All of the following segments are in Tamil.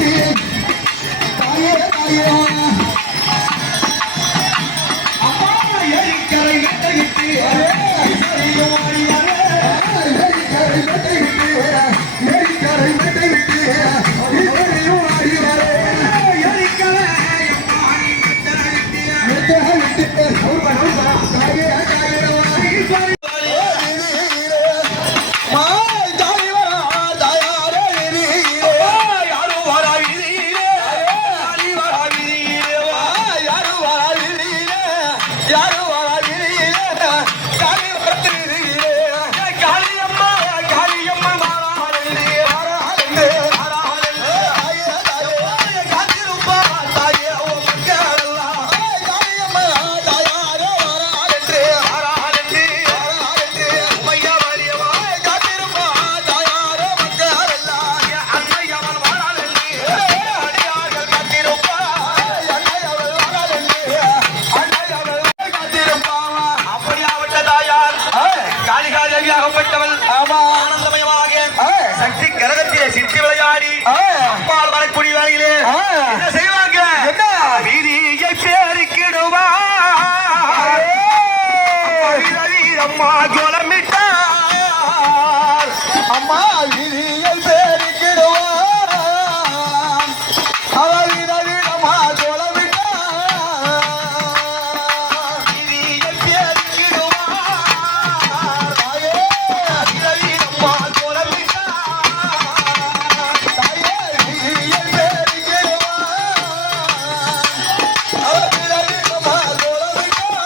Yeah. சக்தி கரகத்திலே சித்தி விளையாடி அம்மாள் வரக்கூடிய வேலையிலே என்ன செய்வாங்க? வீதியை பேருக்கிடுவா அம்மா கோலமிட்டார். அம்மா வீதியை பேருக்கிடுவார் அவள் வீரமா கோலமிட்டார். வீதியை பேருக்கிடுவார் தாயே அம்மா கோலமிட்டார். தாயே வீதியை பேருக்கிடுவார் அவள் வீரமா கோலமிட்டார்.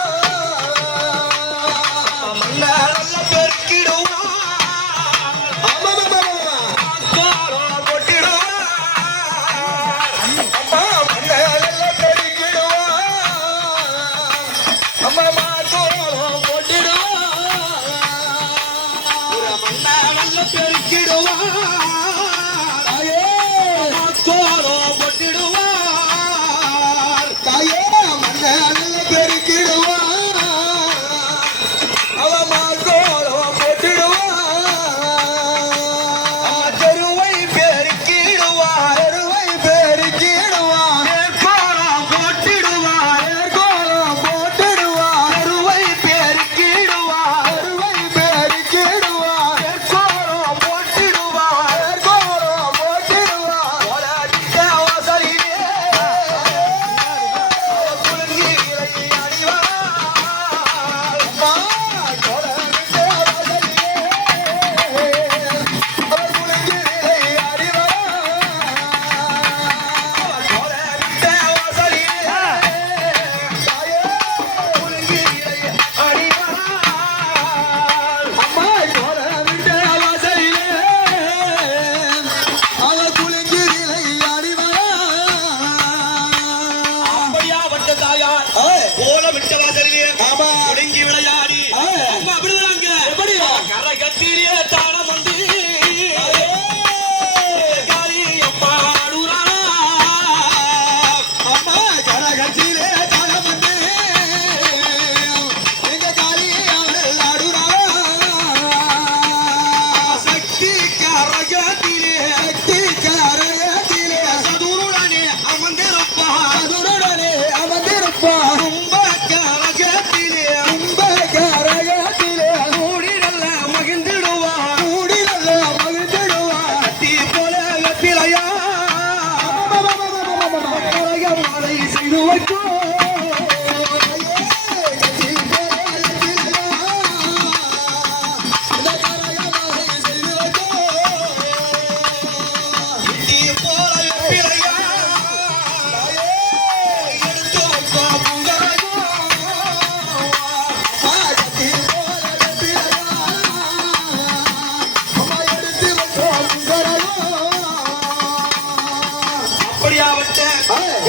நல்ல பெருக்கிடுவா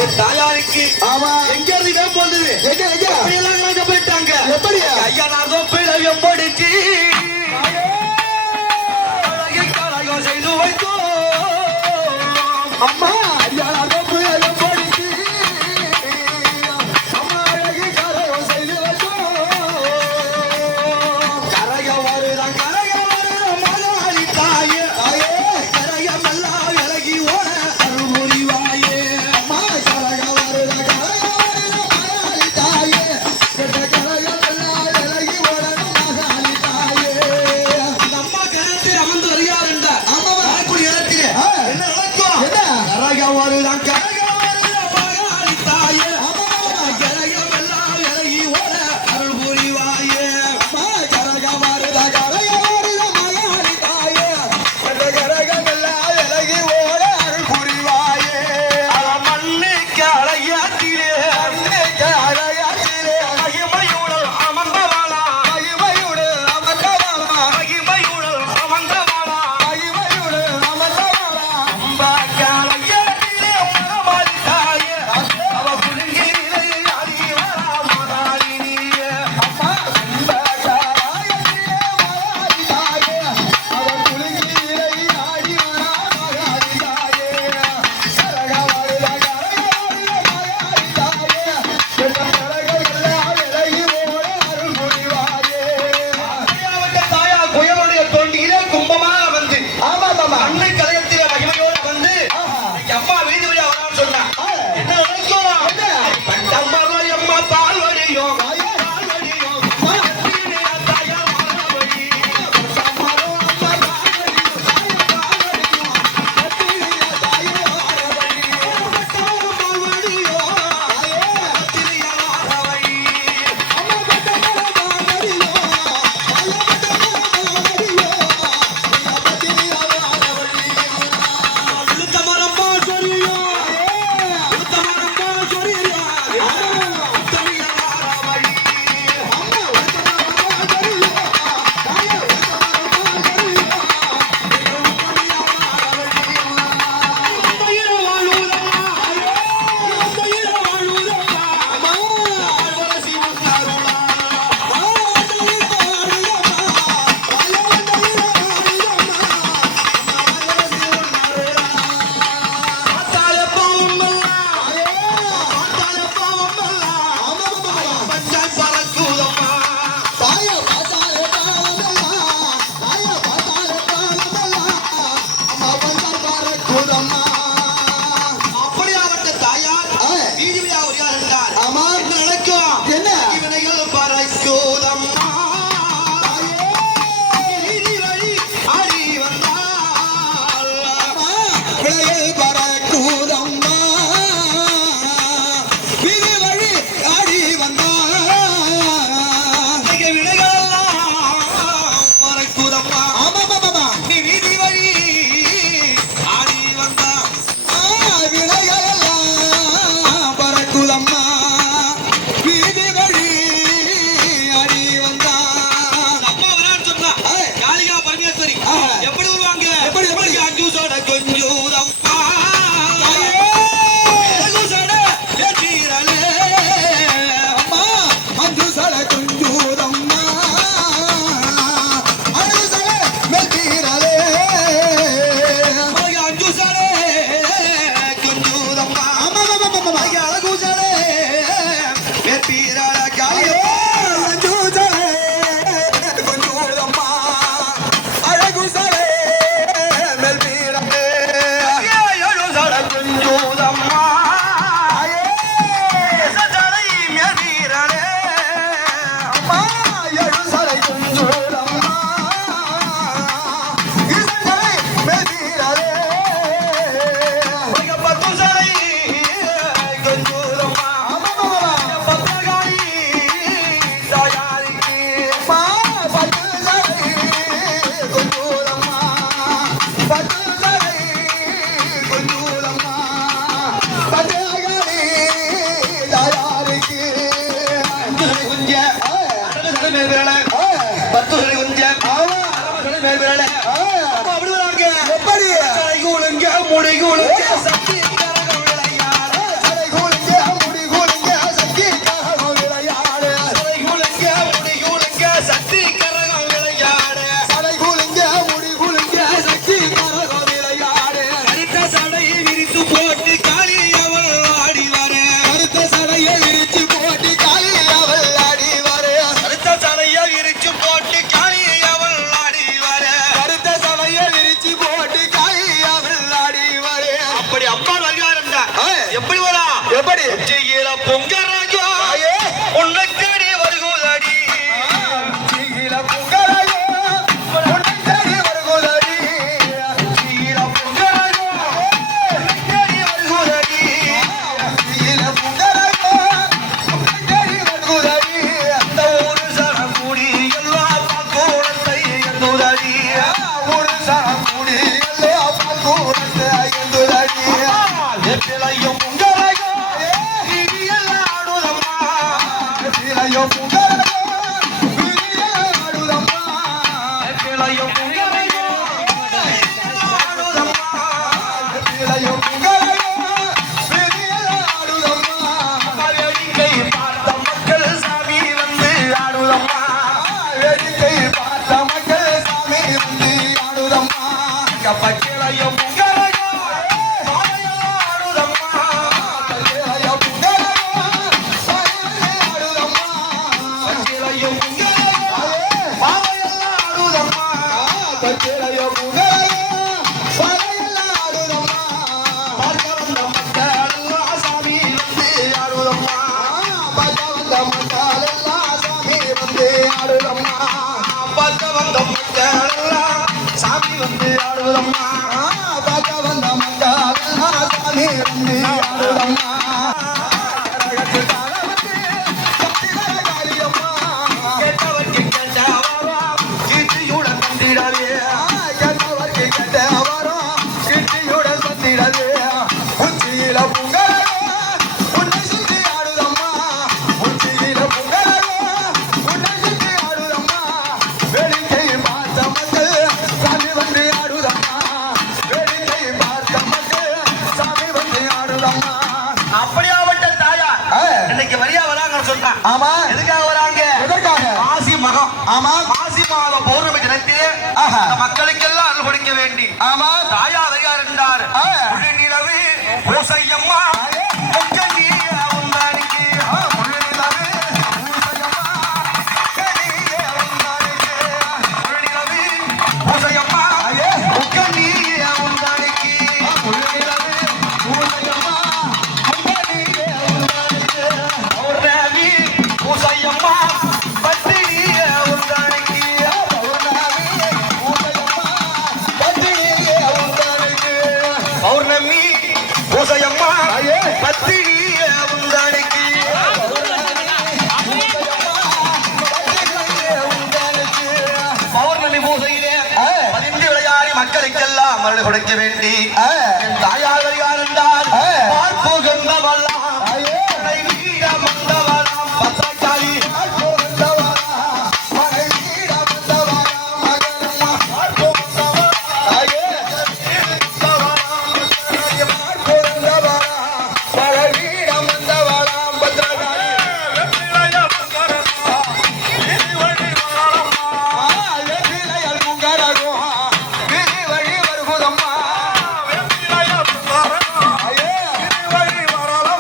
தாயாருக்கு எங்க இருந்து வேம்பு வந்தது? எல்லாம் போயிட்டாங்க. எப்படி ஐயா நான் தொப்பிலையும் படிச்சு செய்து வைத்தோ அம்மா ஐயா தொப்பிலையும் படிச்சு அம்மா அழகி கரையும் செய்து வைத்தோம். கரைய வருதான் மகாளி தாயே கரையம் எல்லாம் விலகி ஓட அருள்புரிவாயே. அம்மா கரக வருத மகாளி தாயே 10 சொல்லி கொஞ்சம் ஆமா சொல்லி மேல் விரல அப்படி வராங்க எப்படி கூலுங்க முடி கூலுங்க சக்தி கரகம் விளையாட சடை கூலுங்க முடி கூலுங்க சக்தி கரகம் விளையாடு சடை கூலுங்க முடி கூலுங்க சக்தி கரகம் விளையாட சடை கூலுங்க முடி கூலுங்க சக்தி கரகம் விளையாடு கருத்த சடையை விரித்து போட்டு காளி அவள் ஆடி வர கருத்த சடையை விரிச்சு போட்டு காளி அவள் ஆடி வர கருத்த சடையை விரிச்சு போட்டு காளி அவள் ஆடி வர கருத்த சடையை விரிச்சு போட்டு காளி அவள் ஆடி வர அப்படி அப்பா வருகிறாருண்டா எப்படி வரா எப்படி செய்கிற பொங்கராஜா உன்னை தேடி வருகுதடி சீல புகழையோ உன்னை தேடி வருகுதடி செய்கிற பொங்கராஜா உன்னை தேடி வருகுதடி சீல புகழையோ உன்னை தேடி வருகுதடி அந்த ஒரு சனம் கூடி எல்லா பாக்கோளத்தை எண்ணுதடி ஒரு சாமுடி எல்லா பால்கூடத்தை எந்துதடி எத்திலையும் பொங்கராஜா நீ எல்லாம் ஆடுதம்மா சீலையோ புகழையோ விரியாடுதம்மா எத்திலையும் பொங்கராஜா ஆடுதம்மா சீலையோ புகழையோ விரியாடுதம்மா வேடிக்கை பார்த்த மக்கள் சாமி வந்து ஆடுதம்மா வேடிக்கை பார்த்த மக்கள் சாமி வந்து ஆடுதம்மா பச்சிலையும் பொங்கராஜா ஆடுதம்மா சீலையோ புகழையோ விரியாடுதம்மா பச்சிலையும் பொங்கராஜா பாவையெல்லாம் ஆடுதம்மா சீலையோ புகழையோ விரியாடுதம்மா பார்க்க வந்த மக்கள் எல்லாம் சாமி வந்து ஆடுதம்மா பகவந்த மக்களெல்லாம் சாமி வந்து ஆடுதம்மா பார்க்க வந்த மக்கள் எல்லாம் சாமி வந்து ஆடுதம்மா பகவந்த மக்களெல்லாம் சாமி வந்து ஆடுதம்மா கேட்டவர்க்கு கேட்டவரா கீர்த்தியுடன் கண்டிடவே உச்சியில புகழோ உன்னை சுற்றி ஆடுதம்மா உச்சியில புகழோ உன்னை சுற்றி ஆடுதம்மா வேடிக்கை பார்த்த மக்கள் சாமி வந்து ஆடுதம்மா வேடிக்கை பார்த்த மக்கள் சாமி வந்து ஆடுதம்மா அப்படியாப்பட்ட தாயார் ஆ. இன்னைக்கு வரியா வராங்கன்னு சொன்னான் ஆமா எதுக்காக வராங்க எதற்காக மாசி மகம் ஆமா மாசி மாத பௌர்ணமி தினத்திலே ஆஹா. இந்த மக்களுக்கெல்லாம் அருள் கொடுக்க வேண்டி ஆமா தாயா வருகிறார் என்றார் ஆ. நிலவு பூசையம்மா முக்க நீ உந்தானிக்கு நிலவு பூசையம்மா முக்க நீ உந்தானிக்கு பௌர்ணமி பூசையம்மா பத்தினி உந்தானிக்கு பௌர்ணமி பூசையம்மா பத்தினி உந்தானிக்கு பௌர்ணமி பூசையிலே பதிந்து விளையாடி மக்களுக்கெல்லாம் அருள் கொடுக்க வேண்டி என் தாயார் வருகிறார் என்றால் பார்ப்புகின்றவெல்லாம் உன்னை வீட மந்தவெல்லாம் பத்திரக்காளி வழி வரலாம்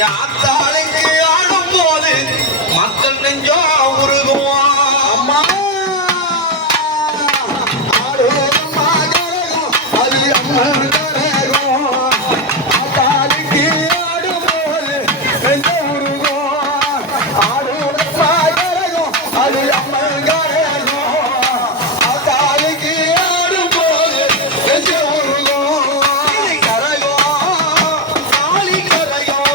யாத்தாளுக்கு ஆடும் போது மக்கள் நெஞ்சோ உருகுவான் அம்மா ஆடுதம்மா கரகம் அது அம்மன் கரகம் ஆத்தாளுக்கு ஆடும்போது நெஞ்சு உருகும் ஆடுதம்மா கரகம் அது அம்மன் கரகம் ஆத்தாளுக்கு ஆடும்போது நெஞ்சு உருகும் கரகம் காளி கரகம்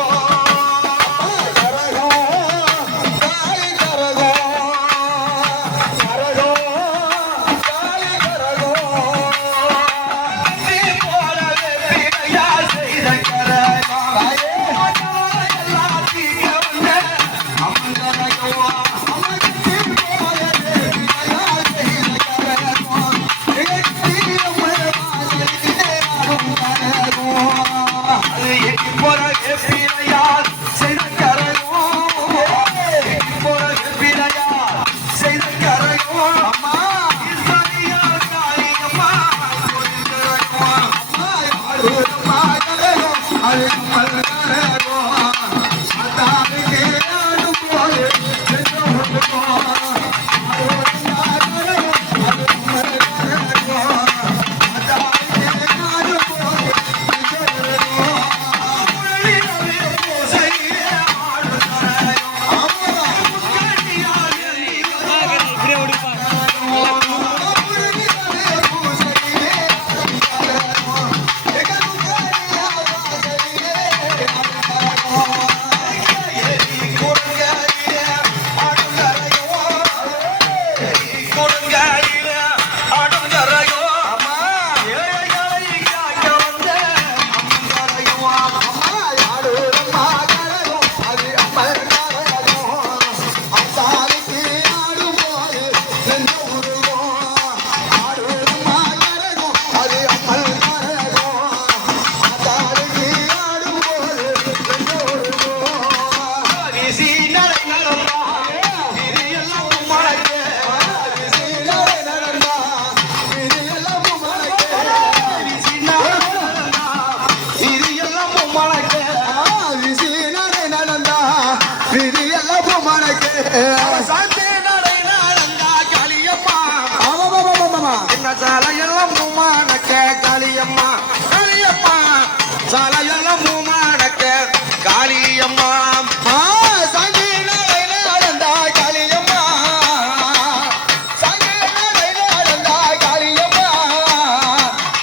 கரகம் காளி கரகம் கரகம் காளி கரகம் நீ போலவே பிழையா செய்த கரகம் எல்லாம் தீய வந்த அம்மன் கரகம் அது எட்டி போலவே பிழையா செய்த கரகம் எட்டி போலவே பிழையா செய்த கரகம் அம்மா சரியா காரியம்மா கரகம்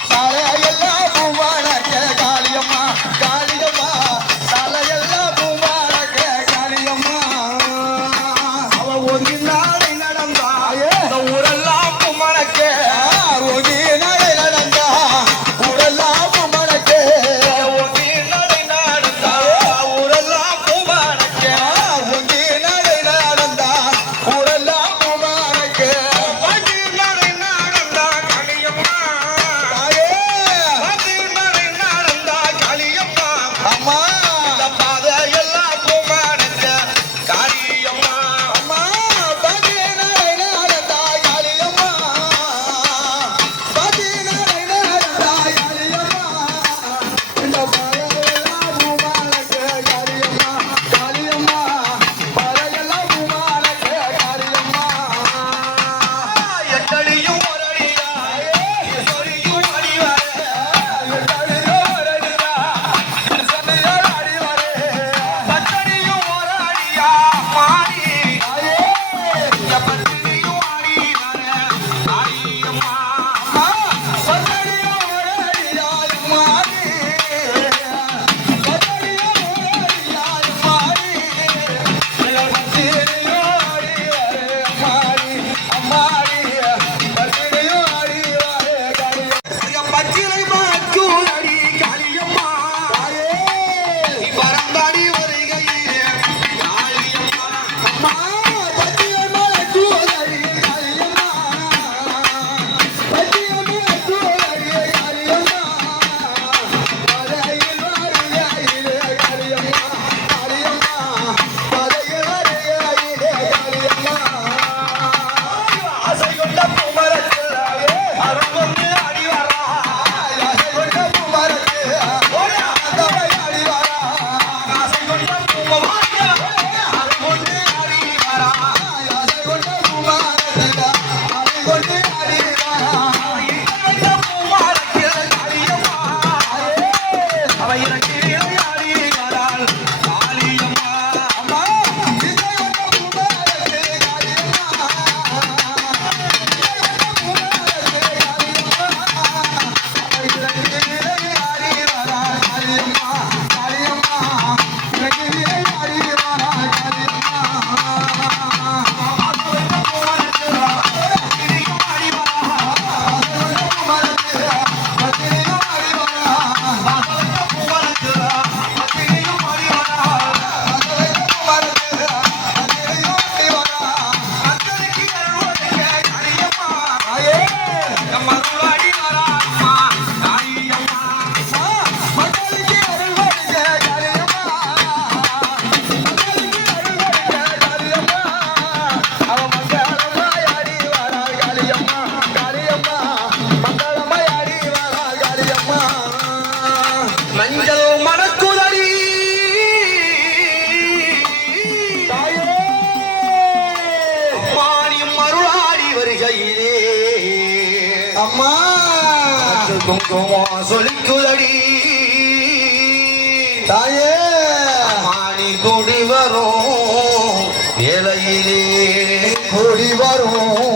சாலையெல்லாம் மூமானக்க காளியம்மா காளியம்மா சாலையெல்லாம் மூமானக்க காளியம்மா அவ ஒதுங்கி நம்ம வாழ்க்கை அது கொண்டு ஆடி வரா அதை கொண்ட பூமாரத்தில அதை கொண்டு ஆடி வரா இந்த பூமாரத்தில் காளியம்மா அவ இறக்கி விளையாடி வராள் காளியம்மா அம்மா இதை கொண்ட பூமாரத்தில காளியம்மா மஞ்சள் மணக்குதடி மாணி மருளாடி வருகையிலே அம்மா குங்குமம் சொலிக்குதடி தாயே மாணி கொடி வரும் வேளையிலே கூடி வரும்